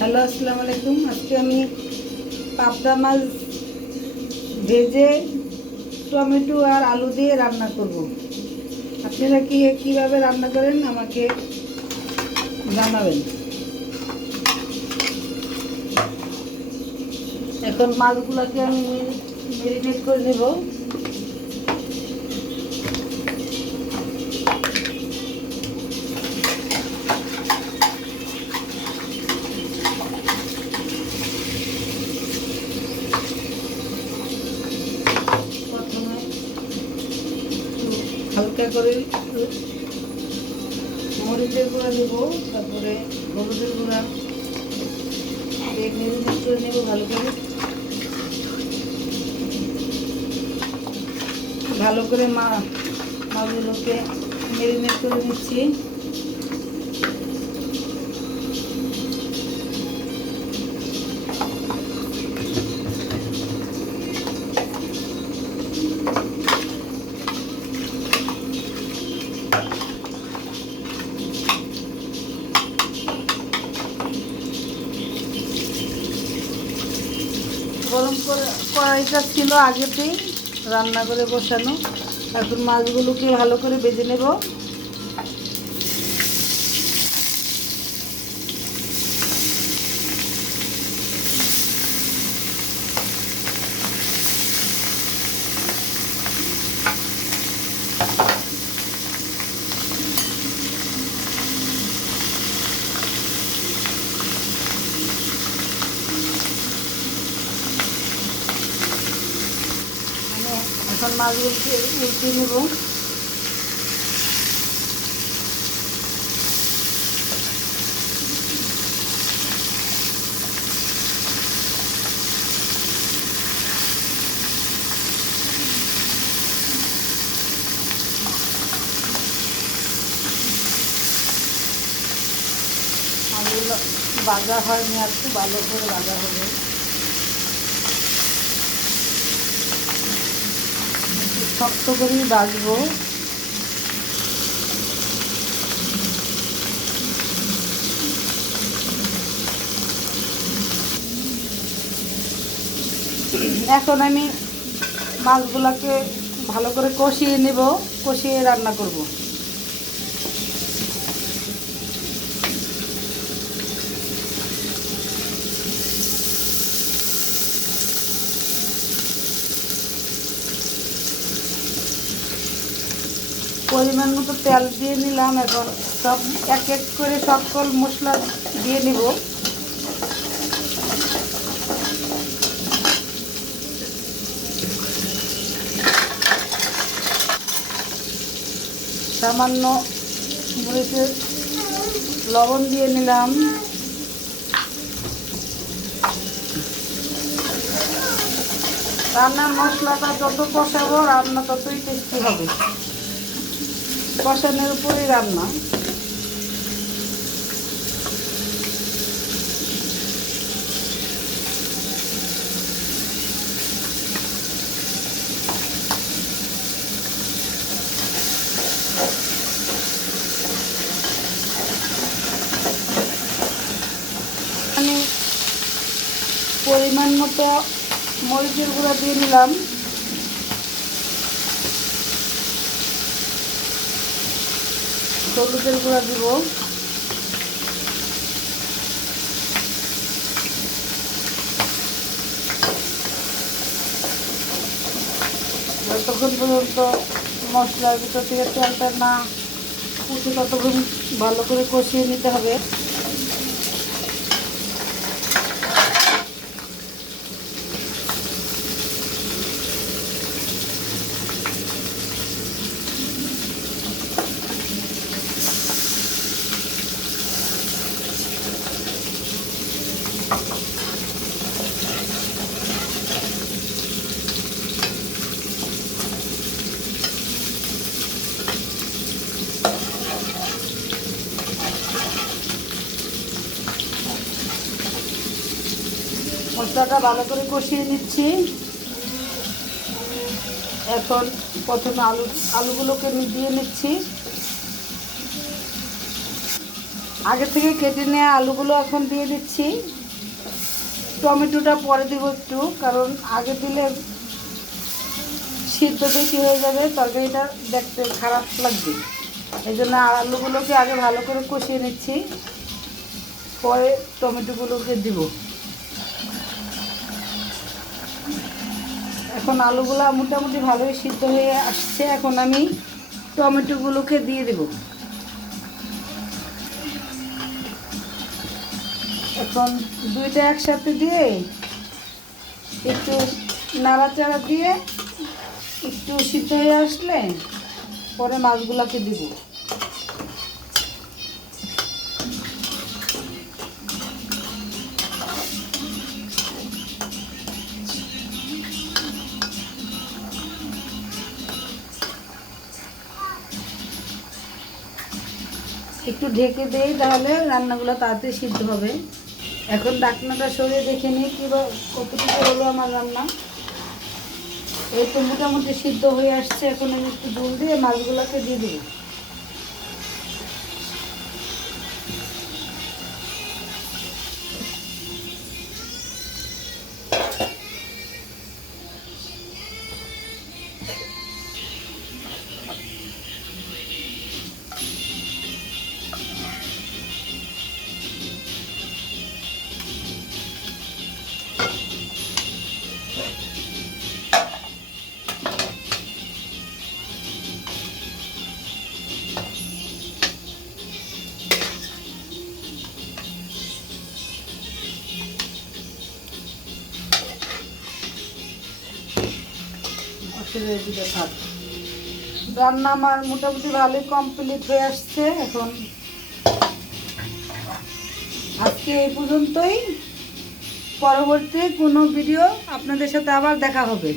Hello, আসসালামু আলাইকুম। আজকে আমি পাবদা মাছ ভেজে টমেটো আর আলু দিয়ে রান্না করব। আপনারা কীভাবে রান্না করেন আমাকে জানাবেন। এখন মাছগুলোকে আমি মেরিনেট করে নেব। প্রথমে হালকা করে মরিচের গুঁড়া দেব, তারপরে হলুদের গুঁড়া মেরিনেট করে নেব। ভালো করে মাছগুলোকে মেরিনেট করে নিচ্ছি। গরম করে কড়াইটা ছিল আগেতেই রান্না করে বসানো। এখন মাছগুলোকে ভালো করে ভেজে নেব। এখন মাছগুলোকে উল্টে নেব। মাছগুলো ভাজা হয়নি, একটু ভালো করে ভাজা হবে। শক্ত করেই ভাজবো। এখন আমি মাছগুলোকে ভালো করে কষিয়ে নেব, কষিয়ে রান্না করব। পরিমাণ মতো তেল দিয়ে নিলাম। এখন সব এক এক করে সকল মশলা দিয়ে নিব। সামান্য মরিচের লবণ দিয়ে নিলাম। রান্নার মশলাটা যত কষাবো রান্না ততই টেস্টি হবে। কষানোর উপরেই রান্না। আমি পরিমাণ মতো মরিচের গুঁড়া দিয়ে নিলাম। হলুদের গুঁড়া দিব। যতক্ষণ পর্যন্ত মশলার ভিতর থেকে তেলটা না উঠে ততক্ষণ ভালো করে কষিয়ে নিতে হবে। মশলাটা ভালো করে কষিয়ে নিচ্ছি। এখন প্রথমে আলুগুলোকে দিয়ে নিচ্ছি। আগে থেকে কেটে নেওয়া আলুগুলো এখন দিয়ে দিচ্ছি। টমেটোটা পরে দিব একটু, কারণ আগে দিলে সিদ্ধ বেশি হয়ে যাবে, তরকারিটা দেখতে খারাপ লাগবে। এই জন্য আলুগুলোকে আগে ভালো করে কষিয়ে নিচ্ছি, পরে টমেটোগুলোকে দিব। এখন আলুগুলো মোটামুটি ভালোই সিদ্ধ হয়ে আসছে। এখন আমি টমেটোগুলোকে দিয়ে দেব। এখন দুইটা একসাথে দিয়ে একটু নাড়াচাড়া দিয়ে একটু সিদ্ধ হয়ে আসলে পরে মাছগুলোকে দিব। একটু ঢেকে দেই, তাহলে রান্নাগুলো তাড়াতাড়ি সিদ্ধ হবে। এখন ঢাকনাটা সরিয়ে দেখে নিই কতটুকু হলো আমার রান্না। এই তো মোটামুটি সিদ্ধ হয়ে আসছে। এখন আমি একটু জল দিয়ে মাছগুলোকে দিয়ে দেবো। রান্না আমার মোটামুটি ভালোই কমপ্লিট হয়ে আসছে। এখন আজকে এই পর্যন্তই। পরবর্তী কোনো ভিডিও আপনাদের সাথে আবার দেখা হবে।